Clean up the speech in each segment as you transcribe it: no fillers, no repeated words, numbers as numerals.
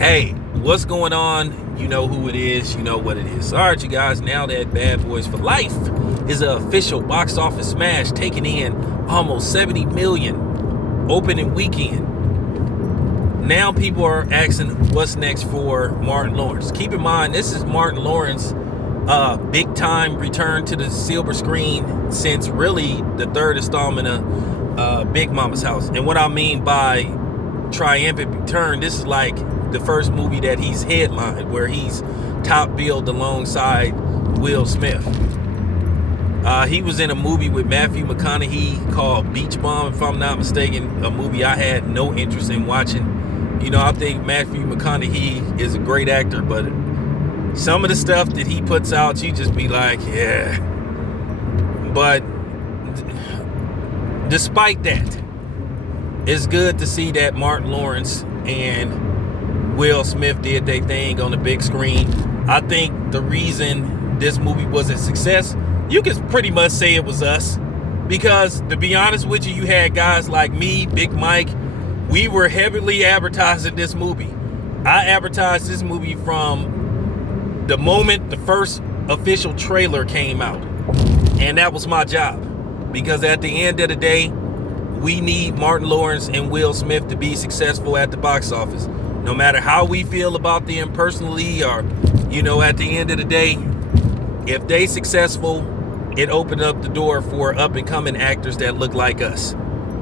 Hey, what's going on? You know who it is, you know what it is. All right, you guys, now that Bad Boys for Life is an official box office smash, taking in almost 70 million opening weekend. Now people are asking what's next for Martin Lawrence. Keep in mind, this is Martin Lawrence big time return to the silver screen since really the third installment of Big Mama's House. And what I mean by triumphant return, this is like the first movie that he's headlined, where he's top billed alongside Will Smith. He was in a movie with Matthew McConaughey called Beach Bomb, if I'm not mistaken, a movie I had no interest in watching. You know, I think Matthew McConaughey is a great actor, but some of the stuff that he puts out, you just be like, yeah. But despite that, it's good to see that Martin Lawrence and Will Smith did their thing on the big screen. I think the reason this movie was a success, you can pretty much say it was us. Because to be honest with you, you had guys like me, Big Mike. We were heavily advertising this movie. I advertised this movie from the moment the first official trailer came out. And that was my job. Because at the end of the day, we need Martin Lawrence and Will Smith to be successful at the box office. No matter how we feel about them personally, or, you know, at the end of the day, if they successful, it opened up the door for up and coming actors that look like us.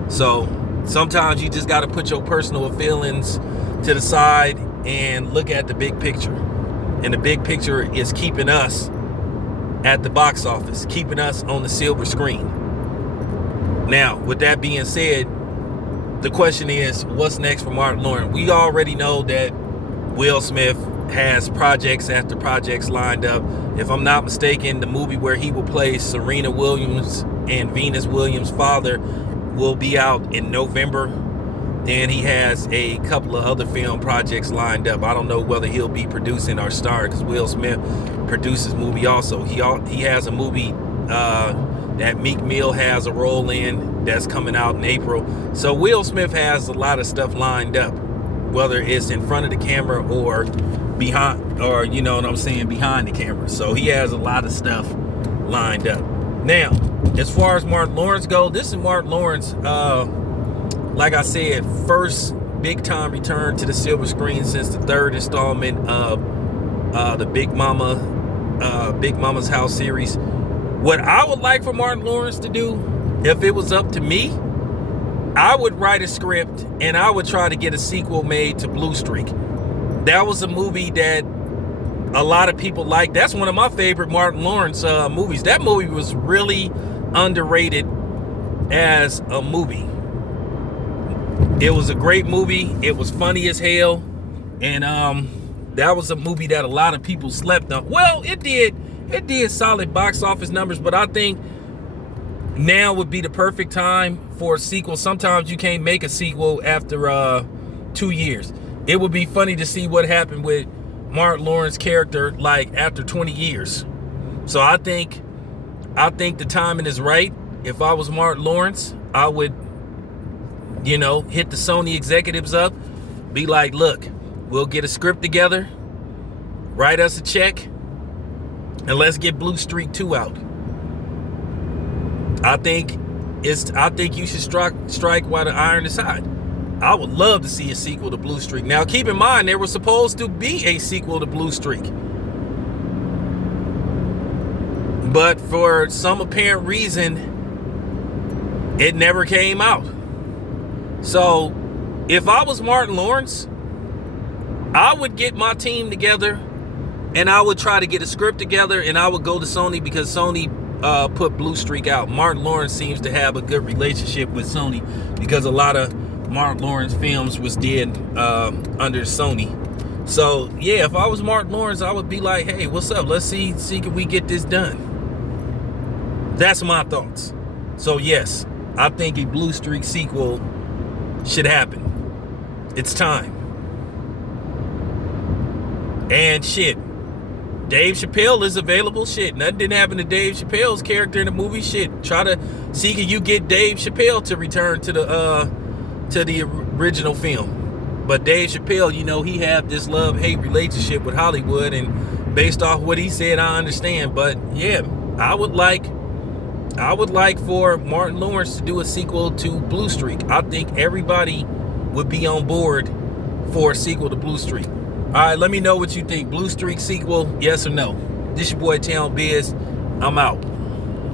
So sometimes you just got to put your personal feelings to the side and look at the big picture. And the big picture is keeping us at the box office, keeping us on the silver screen. Now, with that being said, the question is, what's next for Martin Lawrence? We already know that Will Smith has projects after projects lined up. If I'm not mistaken, the movie where he will play Serena Williams and Venus Williams' father will be out in November. Then he has a couple of other film projects lined up. I don't know whether he'll be producing or starring, because Will Smith produces movie also. He has a movie that Meek Mill has a role in that's coming out in April. So Will Smith has a lot of stuff lined up, whether it's in front of the camera or behind, or, you know what I'm saying, behind the camera. So he has a lot of stuff lined up. Now, as far as Martin Lawrence goes, this is Martin Lawrence, like I said, first big time return to the silver screen since the third installment of the Big Mama's House series. What I would like for Martin Lawrence to do, if it was up to me, I would write a script and I would try to get a sequel made to Blue Streak. That was a movie that a lot of people like. That's one of my favorite Martin Lawrence movies. That movie was really underrated as a movie. It was a great movie. It was funny as hell. And that was a movie that a lot of people slept on. Well, it did solid box office numbers, but I think now would be the perfect time for a sequel. Sometimes you can't make a sequel after 2 years. It would be funny to see what happened with Martin Lawrence's character like after 20 years. So I think the timing is right. If I was Martin Lawrence, I would, you know, hit the Sony executives up, be like, look, we'll get a script together, write us a check, and let's get Blue Streak 2 out. I think you should strike while the iron is hot. I would love to see a sequel to Blue Streak. Now, keep in mind, there was supposed to be a sequel to Blue Streak, but for some apparent reason, it never came out. So, if I was Martin Lawrence, I would get my team together and I would try to get a script together, and I would go to Sony, because Sony put Blue Streak out. Martin Lawrence seems to have a good relationship with Sony, because a lot of Martin Lawrence films was did under Sony. So yeah, if I was Martin Lawrence, I would be like, hey, what's up? Let's see can we get this done. That's my thoughts. So yes, I think a Blue Streak sequel should happen. It's time. And shit, Dave Chappelle is available. Shit, nothing didn't happen to Dave Chappelle's character in the movie. Shit, try to see, can you get Dave Chappelle to return to the original film. But Dave Chappelle, you know, he have this love-hate relationship with Hollywood, and based off what he said, I understand. But yeah, I would like for Martin Lawrence to do a sequel to Blue Streak. I think everybody would be on board for a sequel to Blue Streak. All right, let me know what you think. Blue Streak sequel, yes or no? This your boy Town Biz. I'm out.